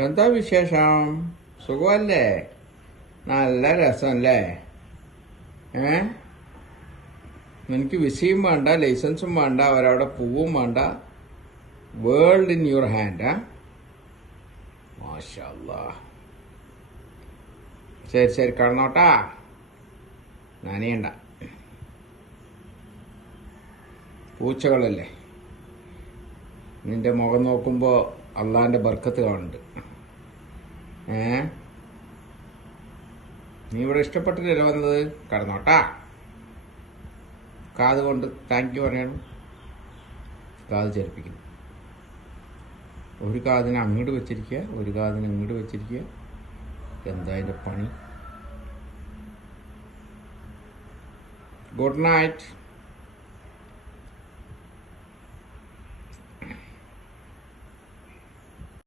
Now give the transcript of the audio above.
എന്താ വിശേഷം? സുഖമല്ലേ? നല്ല രസമല്ലേ? നിനക്ക് വിസയും വേണ്ട, ലൈസൻസും വേണ്ട, അവരവിടെ പൂവും വേണ്ട. World in your hand. മാഷാ അല്ലാ. ശരി കാണണോട്ടാ. നനയണ്ട. പൂച്ചകളല്ലേ? നിന്റെ മുഖം നോക്കുമ്പോൾ അള്ളാന്റെ ബർക്കത്ത് കാണുന്നുണ്ട്. നീ ഇവിടെ ഇഷ്ടപ്പെട്ടില്ലല്ലോ വന്നത്. കടന്നോട്ടാ. കാത് കൊണ്ട് താങ്ക് യു പറയണം. കാത് ചലിപ്പിക്കുന്നു. ഒരു കാതിനെ അങ്ങോട്ട് വെച്ചിരിക്കുക, ഒരു കാതിനെ ഇങ്ങോട്ട് വെച്ചിരിക്കുക. എന്താ അതിൻ്റെ പണി? Good night.